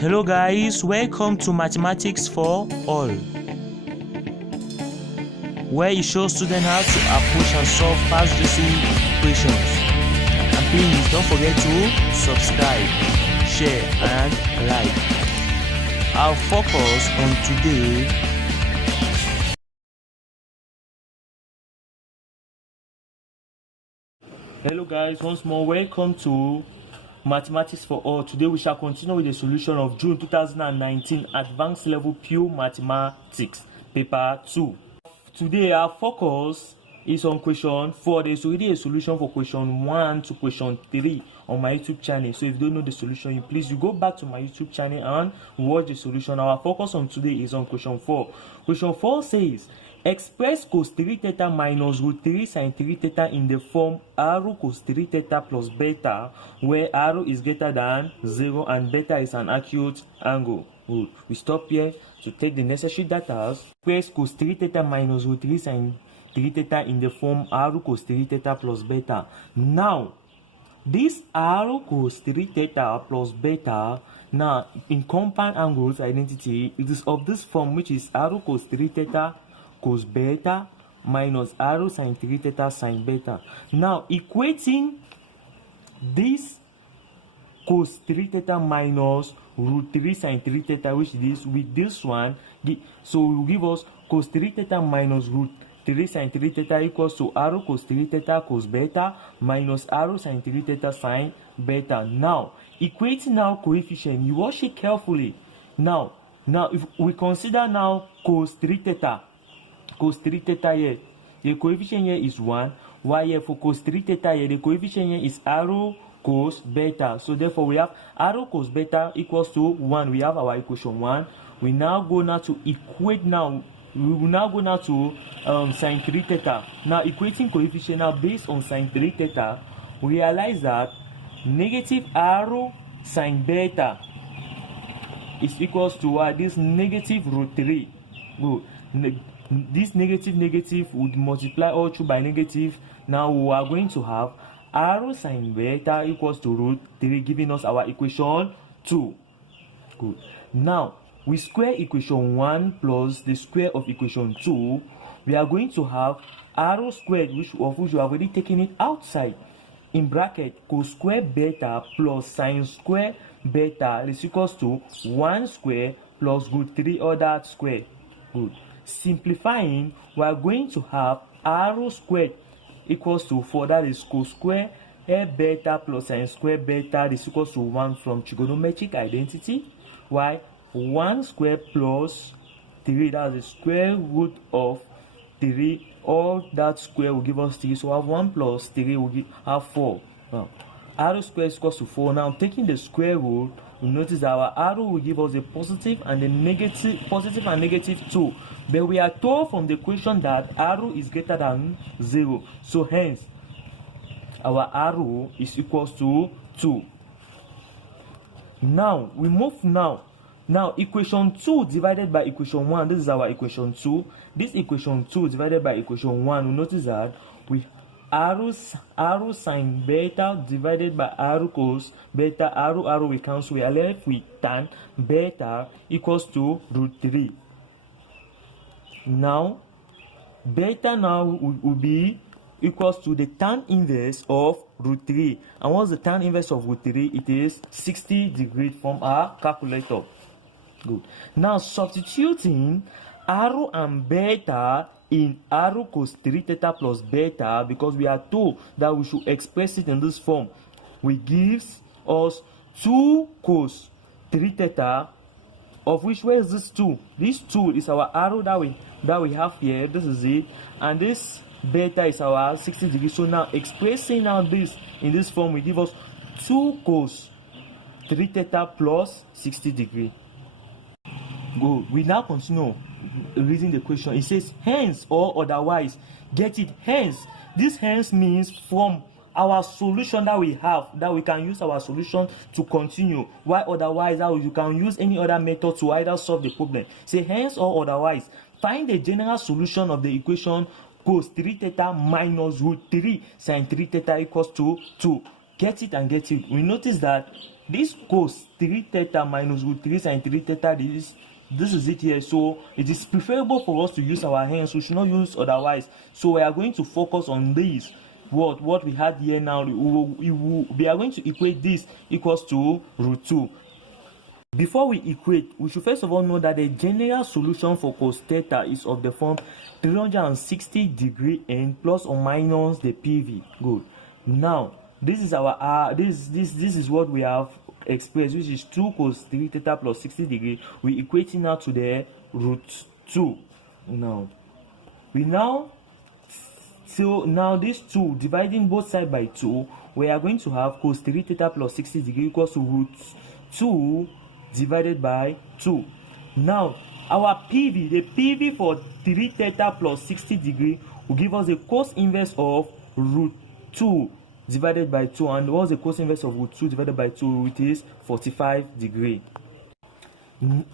Hello guys, welcome to Mathematics for All, where it shows students how to approach and solve past GC questions. And please don't forget to subscribe, share and like. Our focus on today Hello guys, once more welcome to Mathematics for All. Today we shall continue with the solution of June 2019 Advanced Level Pure Mathematics, Paper 2. Today our focus is on question 4. There is already a solution for question 1 to question 3 on my YouTube channel. So if you don't know the solution, please go back to my YouTube channel and watch the solution. Our focus on today is on question 4. Question 4 says, express cos 3 theta minus root 3 sin 3 theta in the form r cos 3 theta plus beta, where r is greater than 0 and beta is an acute angle. Good. We stop here to take the necessary data. Express cos 3 theta minus root 3 sin 3 theta in the form r cos 3 theta plus beta. Now, this r cos 3 theta plus beta, now in compound angles identity, it is of this form, which is r cos 3 theta cos beta minus r sin 3 theta sin beta. Now equating this cos 3 theta minus root 3 sin 3 theta, which is with this one, so it will give us cos 3 theta minus root 3 sin 3 theta equals to r cos 3 theta cos beta minus r sin 3 theta sin beta. Now equating now coefficient, you watch it carefully. Now if we consider now cos 3 theta here, the coefficient here is 1, while here for cos 3 theta here, the coefficient here is r cos beta. So therefore we have r cos beta equals to 1. We have our equation 1. We now go now to equate now. We will now go now to sin 3 theta. Now equating coefficient now based on sin 3 theta, we realize that negative r sin beta is equals to this negative root 3. Good. This negative would multiply all through by negative. Now we are going to have r sin beta equals to root 3, giving us our equation 2. Good. Now we square equation 1 plus the square of equation 2. We are going to have r squared, which we have already taken it outside, in bracket cos square beta plus sin square beta is equals to 1 square plus root 3 other square. Good. Simplifying, we are going to have r squared equals to 4, that is cos square beta plus sin square beta is equals to 1 from trigonometric identity, while 1 square plus 3, that is the square root of 3, all that square will give us 3, so we have 1 plus 3 will have 4. Now r squared is equals to 4. Now taking the square root, we notice that our r will give us a positive and a negative, positive and negative 2. But we are told from the question that r is greater than 0. So hence, our r is equals to 2. Now, we move now. Now, equation 2 divided by equation 1, this is our equation 2. This equation 2 divided by equation 1, we notice that we r sin beta divided by r cos beta, r we cancel, we are left with tan beta equals to root 3. Now beta now will be equals to the tan inverse of root 3, and what's the tan inverse of root 3? It is 60 degrees from our calculator. Good. Now substituting r and beta in r cos 3 theta plus beta, because we are told that we should express it in this form, we gives us 2 cos 3 theta, of which, where is this 2? This 2 is our r that we have here. This is it, and this beta is our 60 degrees. So now expressing now this in this form will give us 2 cos 3 theta plus 60 degrees. Good. We now continue reading the question. It says hence or otherwise. Get it? Hence. This hence means from our solution that we have, that we can use our solution to continue. Why otherwise? That you can use any other method to either solve the problem. Say hence or otherwise. Find the general solution of the equation cos 3 theta minus root 3 sin 3 theta equals to 2. Get it and get it. We notice that this cos 3 theta minus root 3 sin 3 theta, this is it here. So it is preferable for us to use our hands. We should not use otherwise. So we are going to focus on this. What we had here now, we are going to equate this equals to root 2. Before we equate, we should first of all know that the general solution for cos theta is of the form 360 degree n plus or minus the PV. Good. Now this is our this is what we have expressed, which is 2 cos 3 theta plus 60 degree. We equate it now to the root 2. Now this 2 dividing both sides by 2, we are going to have cos 3 theta plus 60 degree equals to root 2 divided by 2. Now our PV, the PV for 3 theta plus 60 degree will give us a cos inverse of root 2 divided by 2. And what's the cos inverse of root 2 divided by 2? It is 45 degree.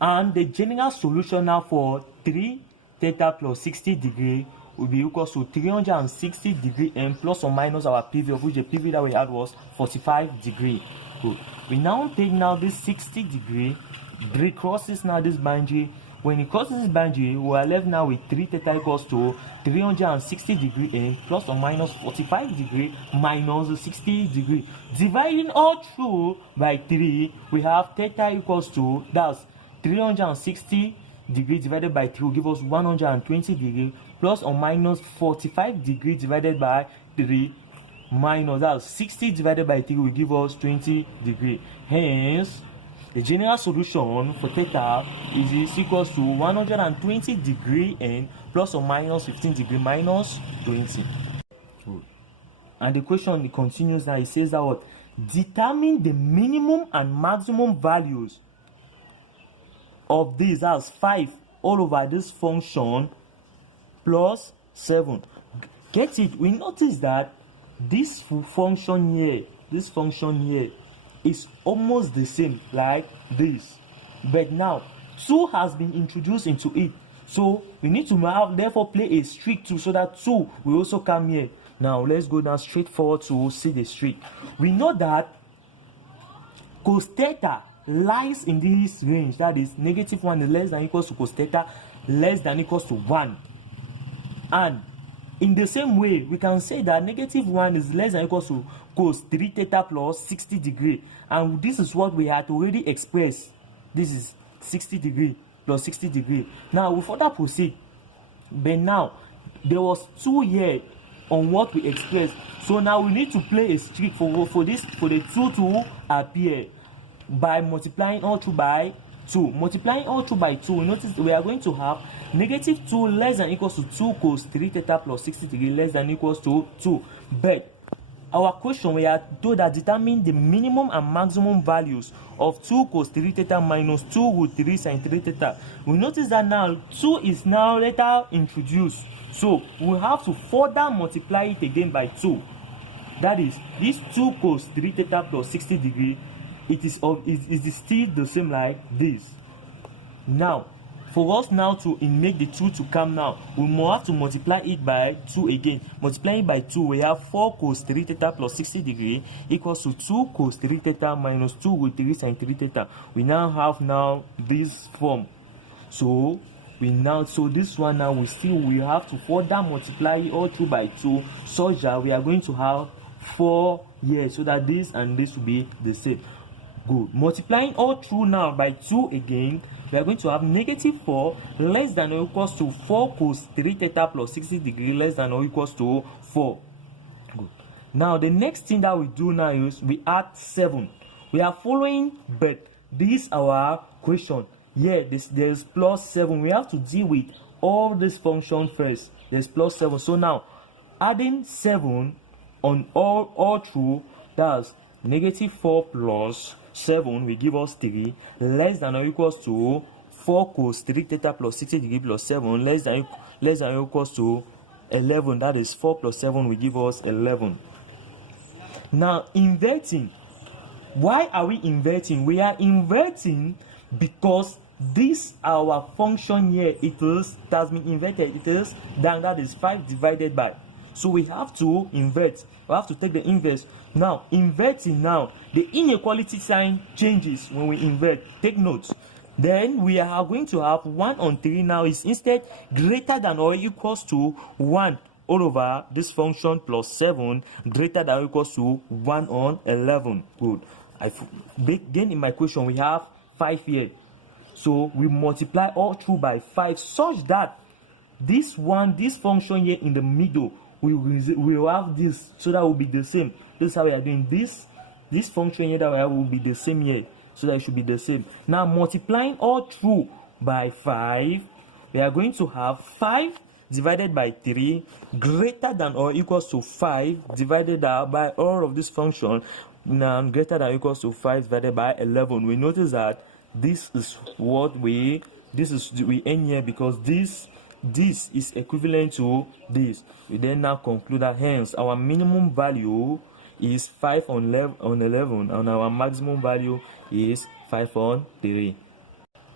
And the general solution now for 3 theta plus 60 degree will be equal to 360 degree n plus or minus our PV, of which the PV that we had was 45 degree. Good. We now take now this 60 degree, crosses now this boundary. When it crosses this boundary, we are left now with 3 theta equals to 360 degree n plus or minus 45 degree minus 60 degree. Dividing all through by 3, we have theta equals to, that's 360 degree divided by 3 will give us 120 degree plus or minus 45 degree divided by 3 minus, that's 60 divided by 3 will give us 20 degree. Hence the general solution for theta is equals to 120 degree n plus or minus 15 degree minus 20. And the question continues now. It says that what? Determine the minimum and maximum values of these, as 5 all over this function plus 7. Get it? We notice that this function here is almost the same like this, but now 2 has been introduced into it, so we need to therefore play a streak too, so that 2 will also come here. Now let's go down straight forward to see the streak. We know that cos theta lies in this range, that is -1 is less than equals to cos theta less than equals to 1. And in the same way, we can say that -1 is less than equals to cos 3 theta plus 60 degree. And this is what we had already expressed. This is 60 degree plus 60 degree. Now we further proceed. But now there was 2 here on what we expressed. So now we need to play a streak for the 2 to appear by multiplying all through by 2. Multiplying all through by 2, we notice we are going to have -2 less than equals to 2 cos 3 theta plus 60 degree less than equals to 2. But our question, we are told that determine the minimum and maximum values of 2 cos 3 theta minus 2 root 3 sin 3 theta. We notice that now 2 is now later introduced, so we have to further multiply it again by 2. That is, this 2 cos 3 theta plus 60 degree, it is still the same like this. Now for us now to make the 2 to come now, we will have to multiply it by 2 again. Multiplying by 2, we have 4 cos 3 theta plus 60 degree equals to 2 cos 3 theta minus 2 root 3 sin 3 theta. We now have now this form. So this one now we have to further multiply it all through by 2, such that we are going to have 4 here, so that this and this will be the same. Good. Multiplying all through now by 2 again, we are going to have -4 less than or equals to 4 cos 3 theta plus 60 degree less than or equals to 4. Good. Now the next thing that we do now is we add 7. We are following, but this is our question. Here there's plus 7. We have to deal with all this function first. There's plus 7. So now adding 7 on all through, that's -4 plus 7 will give us 3 less than or equals to 4 cos 3 theta plus 60 degree plus 7 less than or equals to 11. That is 4 plus 7 will give us 11. Now inverting. Why are we inverting? We are inverting because this our function here, it has been inverted. It is down, that is 5 divided by. So we have to invert. We have to take the inverse. Now, inverting now, the inequality sign changes when we invert. Take note. Then we are going to have 1 on 3 now is instead greater than or equals to 1 all over this function plus 7 greater than or equals to 1 on 11. Good. Then in my question we have 5 here. So we multiply all through by 5 such that this function here in the middle, we will have this, so that will be the same. This is how we are doing this function here that we have will be the same here, so that it should be the same. Now multiplying all through by 5, we are going to have 5 divided by 3 greater than or equals to 5 divided by all of this function now greater than or equals to 5 divided by 11. We notice that this is what we end here, because this is equivalent to this. We then now conclude that hence our minimum value is 5 on 11 and our maximum value is 5 on 3.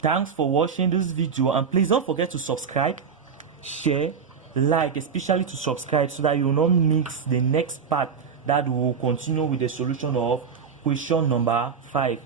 Thanks for watching this video, and please don't forget to subscribe, share, like, especially to subscribe so that you will not miss the next part that will continue with the solution of question number 5.